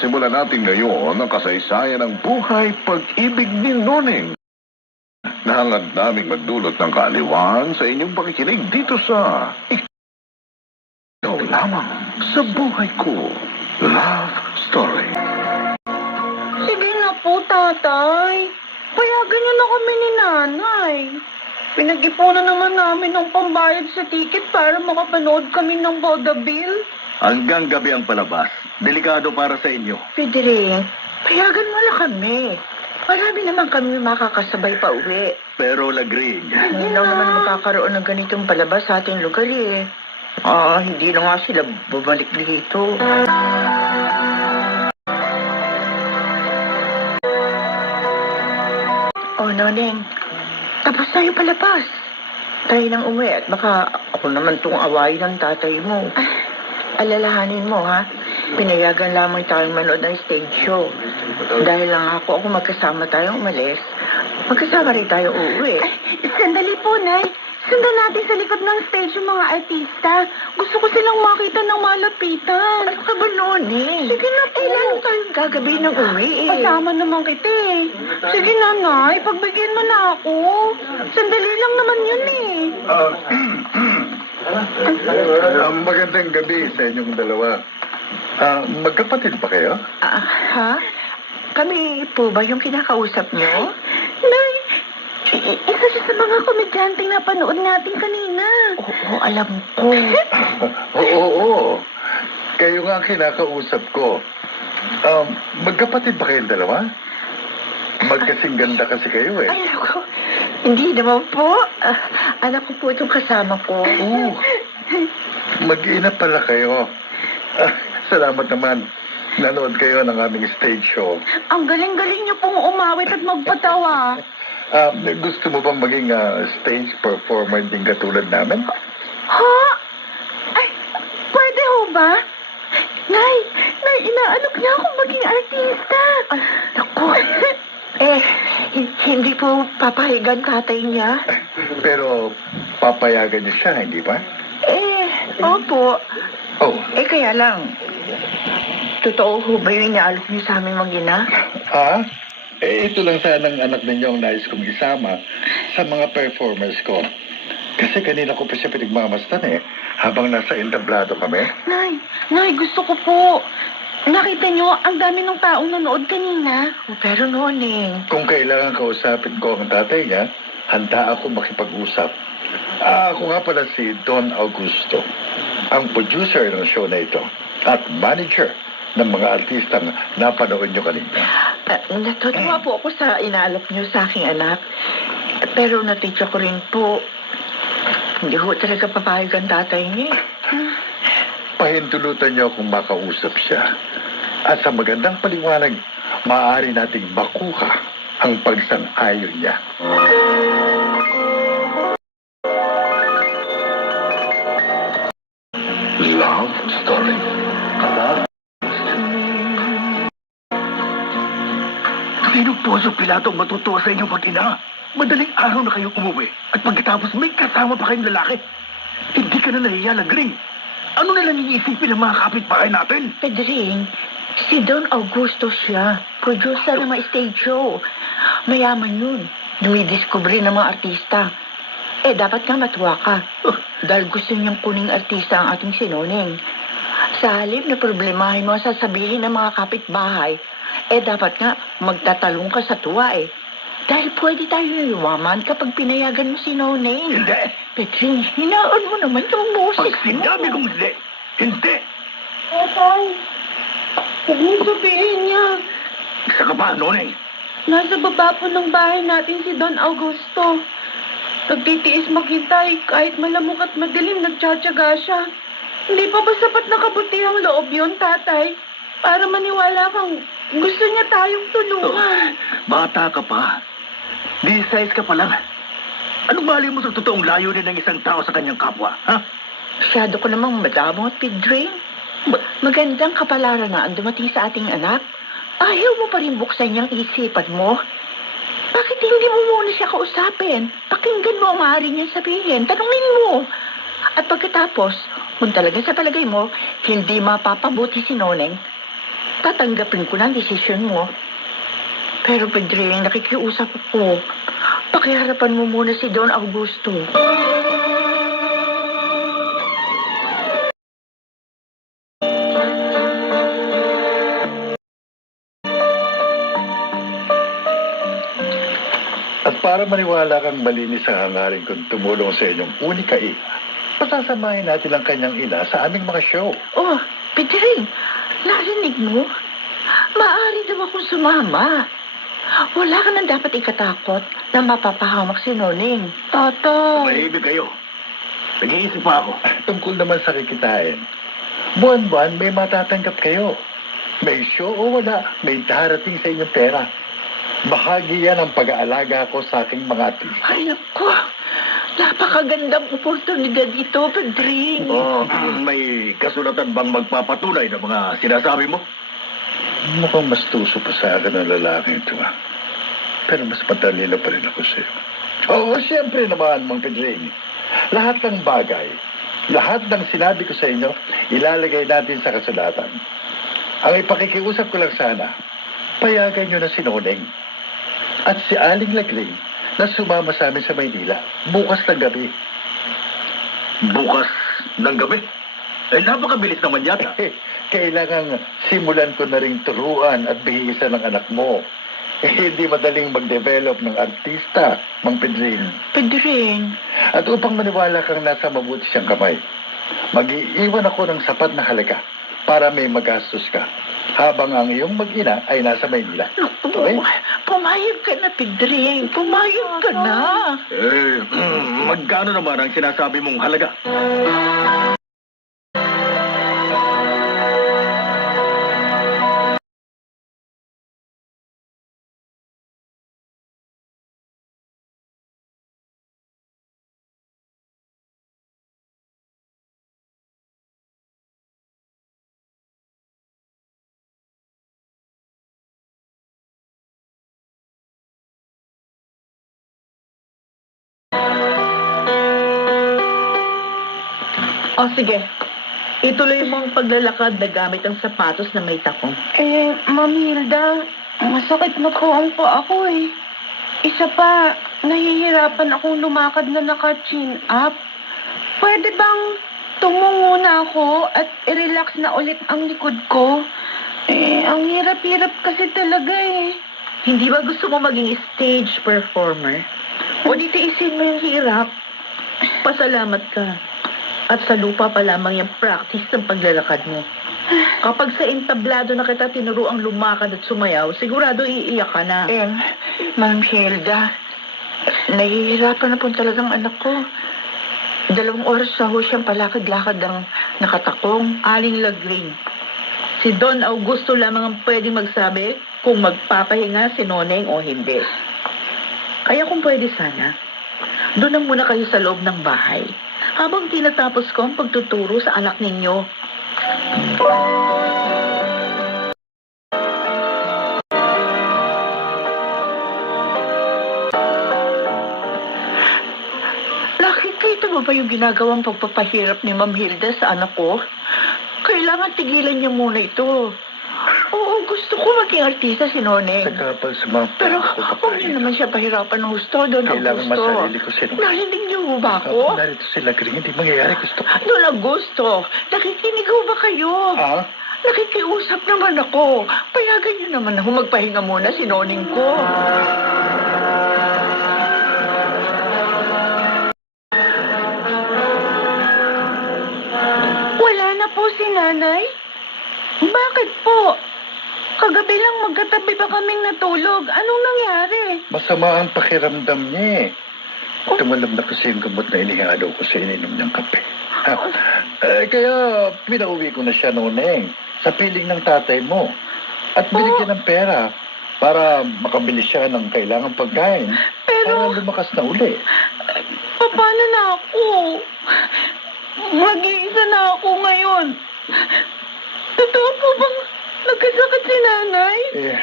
simulan natin ngayon ang kasaysayan ng buhay pag-ibig ni Noneng. Nahangad naming magdulot ng kaaliwan sa inyong pakikinig dito sa Ikaw Lamang sa Buhay Ko Love Story. Sige na po, tatay. Payagan niyo na kami ni nanay. Pinag-ipunan naman namin ng pambayad sa ticket para makapanood kami ng vaudeville. Hanggang gabi ang palabas. Delikado para sa inyo. Federing, payagan mo na kami. Marami naman kami makakasabay pa uwi. Pero lagring. Hindi lang naman makakaroon ng ganitong palabas sa ating lugar eh. Hindi na nga sila babalik dito. Noneng, tapos na yung palabas. Tayo nang umuwi at baka ako naman tong awayin ng tatay mo. Alalahanin mo, ha? Pinayagan lamang tayong manood ng stage show. Dahil lang ako magkasama tayong umalis, magkasama rin tayo uuwi. Sandali po, Nay. Sundan natin sa likod ng stage yung mga artista. Gusto ko silang makita ng malapitan. Ano ka ba noon eh? Sige na, lalo tayong gagabi ng uwi eh. Kasama naman kita eh. Sige na, Nay. Pagbigyan mo na ako. Sandali lang naman yun eh. Magandang gabi sa inyong dalawa. Magkapatid ba kayo? Ha? Kami po ba yung kinakausap niyo? Nay, isa siya sa mga komedyanteng napanood natin kanina. Oo, alam ko. Oo. Kayo nga ang kinakausap ko. Magkapatid ba kayong dalawa? Magkasing ganda kasi kayo eh. Ay, ako. Hindi naman po. Anak ko po itong kasama ko. Mag-ina pala kayo. Salamat naman. Nanood kayo ng aming stage show. Ang galing-galing niyo pong umawit at magpatawa. Gusto mo bang maging stage performer din katulad namin? Ha? Ay, pwede ho ba? Nay, inaalok niya akong maging artista. Ay, naku. Hindi po papahigan tatay niya. Pero papayagan niyo siya, hindi ba? Opo. Oh. Kaya lang, totoo ho ba yung inaalok niyo sa aming mag-ina? Ito lang sanang anak ninyo ang nais kong isama sa mga performers ko. Kasi kanina ko pa siya pinagmamastan habang nasa entablado kami. Nay, gusto ko po. Nakita niyo, ang dami ng taong nanood kanina. Pero Noneng. Kung kailangan kausapin ko ang tatay niya, handa ako makipag-usap. Ako nga pala si Don Augusto, ang producer ng show na ito at manager ng mga artistang napanood niyo kanina. Natutuwa po ako sa inaalok niyo sa aking anak. Pero natitya ko rin po, hindi ho talaga papayag ang tatay niya. Pahintulutan niyo kung makausap siya. At sa magandang paliwanag, maaari nating makuha ang pagsang-ayon niya. Love Story. Sino po sa Pilato matutuwa sa inyong mag-ina? Madaling araw na kayo umuwi at pagkatapos may kasama pa kayong lalaki. Hindi ka na nahiya, lagring. Ano na lang iisipin ng mga kapitbahay natin? Pedring, si Don Augusto siya. Producer ng mga stage show. Mayaman yun. Dumidiscovery ng mga artista. Dapat nga matuwa ka. Dahil gusto niyang kuning artista ang ating sinoneng. Sa halip na problemahin mo sasabihin ng mga kapitbahay, dapat nga magtatalong ka sa tuwa Dahil pwede tayo yumaman kapag pinayagan mo si Noneng. Hindi. Pedring, hinaan mo naman yung boses Pag sinabi kong hindi, hindi. Tatay, huwag mo sabihin niya. Isa ka ba, Noneng? Nasa baba po ng bahay natin si Don Augusto. Nagtitiis maghintay kahit malamok at madilim nagtsatsaga siya. Hindi pa ba sapat na kabutihang loob yun, tatay? Para maniwala kang gusto niya tayong tulungan. Bata ka pa. 16 ka pa lang. Anong mali mo sa totoong layunin ng isang tao sa kanyang kapwa, ha? Masyado ko namang madamo at Pedring. Magandang kapalaran na ang dumating sa ating anak. Ayaw mo pa rin buksan niyang isipan mo. Bakit hindi mo muna siya kausapin? Pakinggan mo ang maaari niya sabihin. Tanungin mo. At pagkatapos, kung talaga sa palagay mo, hindi mapapabuti si Noneng, tatanggapin ko na ang desisyon mo. Pero Pedring, nakikiusap ako. Pakiharapan mo muna si Don Augusto. At para maniwala kang malinis ang hangarin kong tumulong sa inyong unika ina, pasasamahin natin ang kanyang ina sa aming mga show. Oh, Pedring, narinig mo? Maaari daw akong sumama. Wala ka nang dapat ikatakot na mapapahamak si Noning. Toto. Mahibig kayo. Nag-iisip pa ako. Tungkol naman sa kikitain. Buwan-buwan may matatanggap kayo. May show o wala, may darating sa inyong pera. Bahagi yan ang pag-aalaga ko sa aking mga artista. Ay, naku. Napakagandang oportunidad ito, Pedring. May kasulatan bang magpapatunay ng mga sinasabi mo? Mukhang mas tuso pa sa akin ang lalaki ito, ah. Pero mas matalino pa rin ako sa'yo. Oo, siyempre naman, Mang Pedring. Lahat ng bagay, lahat ng sinabi ko sa inyo, ilalagay natin sa kasulatan. Ang ipakikiusap ko lang sana, payagan nyo na si Noneng at si Aling Lagring na sumama sa amin sa Maynila bukas ng gabi. Bukas ng gabi? Eh, napakabilis naman yata. Kailangan simulan ko na rin turuan at bihisan ng anak mo. Hindi madaling mag-develop ng artista, Mang Pedring. Pedring. At upang maniwala kang nasa mabuti siyang kamay, mag-iiwan ako ng sapat na halaga para may magastos ka habang ang iyong mag-ina ay nasa Maynila. Okay? Pumayag ka na, Pedring. Pumayag ka na. Magkano naman ang sinasabi mong halaga? O sige, ituloy mo ang paglalakad na gamit ang sapatos na may takong. Ma'am Hilda, masakit na po ang paa ko eh. Isa pa, nahihirapan akong lumakad na naka-chin up. Pwede bang tumungo na ako at i-relax na ulit ang likod ko? Ang hirap-hirap kasi talaga eh. Hindi ba gusto mo maging stage performer? O di tiisin mo yung hirap? Pasalamat ka. At sa lupa pa lamang yung practice ng paglalakad mo. Kapag sa entablado na kita tinuruang lumakad at sumayaw, sigurado iiyak ka na. Ma'am Hilda, nahihirapan na po talagang anak ko. 2 oras na ho siyang palakad-lakad ang nakatakong. Aling Lagring, si Don Augusto lamang ang pwedeng magsabi kung magpapahinga si Noneng o hindi. Kaya kung pwede sana, doon na muna kayo sa loob ng bahay habang tinatapos ko ang pagtuturo sa anak ninyo. Nakikita mo ba yung ginagawang pagpapahirap ni Ma'am Hilda sa anak ko? Kailangan tigilan niya muna ito. Oo, gusto ko maging artista si Noneng. Sa kapal sa mga Pero huwag niyo naman siya pahirapan ng gusto, Don Kailangan Augusto. masarili ko si Noneng. Narinig niyo ho ba ako? Ako narito sila, Gring. Hindi mangyayari. Gusto ko. Don Augusto, nakikinig ho ba kayo? Ah? Nakikiusap naman ako. Payagan niyo naman ako magpahinga muna si Noneng ko. Wala na po si Nanay? Bakit po? Kagabi lang magkatabi pa kaming natulog. Anong nangyari? Masama ang pakiramdam niya eh. Tumalab na kasi yung gamot na inihalo ko sa ininom niyang kape. Kaya pinauwi ko na siya Noneng sa piling ng tatay mo. At binigyan ng pera para makabili siya ng kailangang pagkain. Pero- Para lumakas na uli. Paano na ako? Mag-iisa na ako ngayon. Totoo po bang nagkasakit si Nanay? Eh,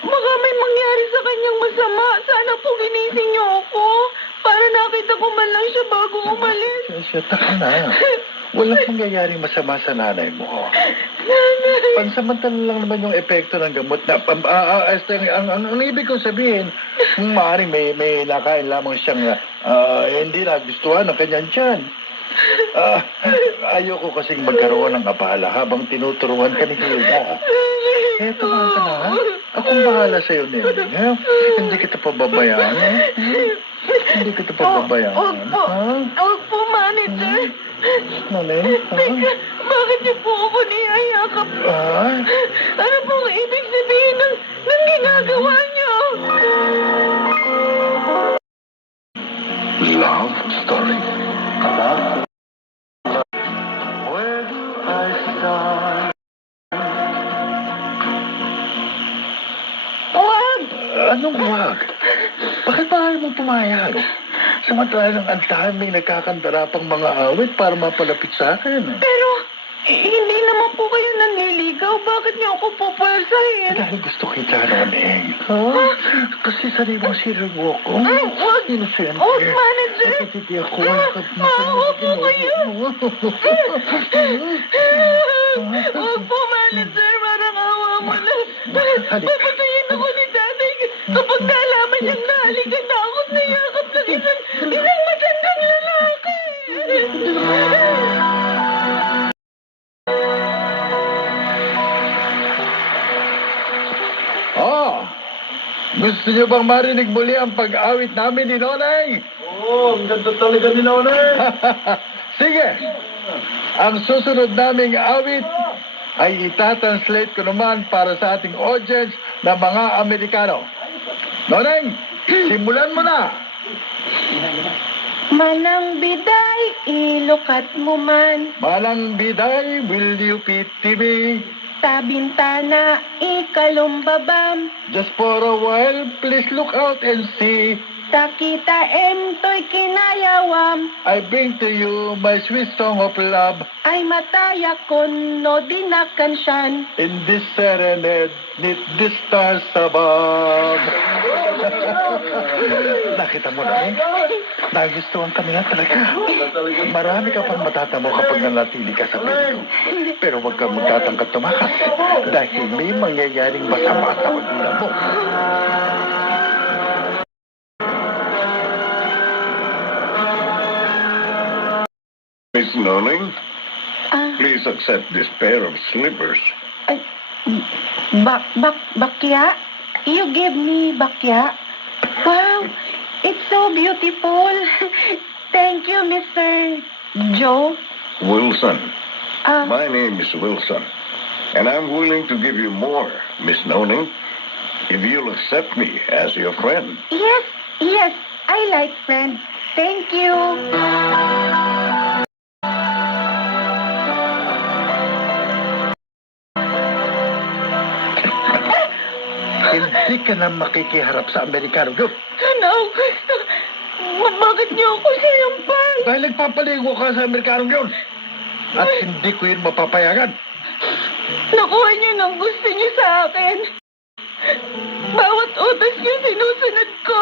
Baka may mangyari sa kanyang masama. Sana po ginising niyo ako para nakita ko man lang siya bago umalis. siya taka na. walang mangyayaring masama sa nanay mo. Pansamantala lang naman yung epekto ng gamot na... ang ibig kong sabihin, maaaring may nakain lamang siyang hindi nagustuhan ng kanyang tiyan. Ayoko kasing magkaroon ng abala habang tinuturuan ka ni Hilda. Eto ka na, ha? Akong bahala sa'yo, Neneng, ha? Hindi kita pababayaan, ha? Hindi kita pababayaan, ha? Huwag po, manager. Neneng, ha? Teka, bakit niyo po ako niyayakap? Ano pong ibig sabihin ng ginagawa niyo? Love story. Where do I start? Huwag! Anong wag? Bakit ba ayaw mong pumayag? Samantalang ang daming nagkakandarapang mga awit para mapalapit sa akin. Pero, hindi naman po kayo nanliligaw. Bakit niyo ako pupulsahin? Dahil gusto kita, Roneng. Ha? Kasi sariwang sirigwo ko. Huwag! Innocent. Huwag, manager! Bakit hindi ako? Maawa po kayo! Huwag po, manager! Parang awa mo na. Papatayin ako ni tatay kapag nalaman niyang nahalikan na ako sa yakap ng isang matandang lalaki. Gusto niyo bang marinig muli ang pag-awit namin ni Noneng? Oo, ang ganda talaga ni Noneng. Sige! Ang susunod naming awit ay itatranslate ko naman para sa ating audience na mga Amerikano. Noneng, simulan mo na! Manang biday, ilukat mo man. Manang biday, will you pity me? Sa bintana, ikalumbabam. Just for a while, please look out and see. Sa kita emto'y kinayawam. I bring to you my sweet song of love. Ay mataya kon no dinakan siyan. In this serenade, knit the stars above. Nakita mo na, eh? Nagustuhan kami nga talaga. Marami ka pang matatamo kapag nanatili ka sa peligro. Pero huwag kang magtatangkat tumakas dahil may mangyayaring masama sa magulang mo. Miss Noling, please accept this pair of slippers. Bakya? You give me bakya? Wow, it's so beautiful. Thank you, Mr. Joe. Wilson. Um, My name is Wilson. And I'm willing to give you more, Miss Noling, if you'll accept me as your friend. Yes, I like friends. Thank you. Hindi ka na makikiharap sa Amerikano. Go! Sana Augusto, bakit niyo ako sinampal? Dahil nagpapaligo ka sa Amerikano yun. At hindi ko yun mapapayagan. Nakuha niyo ng gusto niyo sa akin. Bawat utos niyo sinusunod ko.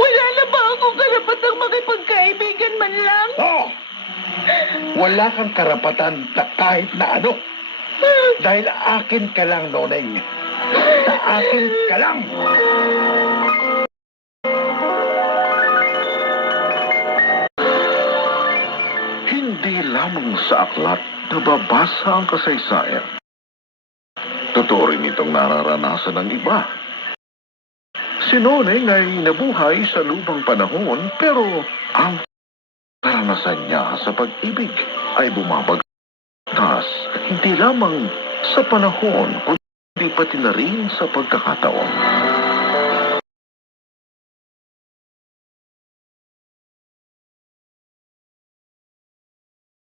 Wala na ba akong karapatang makipagkaibigan man lang? Oo! Wala kang karapatan na kahit na ano. Dahil akin ka lang, Noneng. Sa akin ka lang. Hindi lamang sa aklat nababasa ang kasaysayan. Totoo rin itong nararanasan ng iba. Si Noneng ay nabuhay sa lumang panahon pero ang karanasan niya sa pag-ibig ay bumabagtas hindi lamang sa panahon kundi pati na rin sa pagkakataon.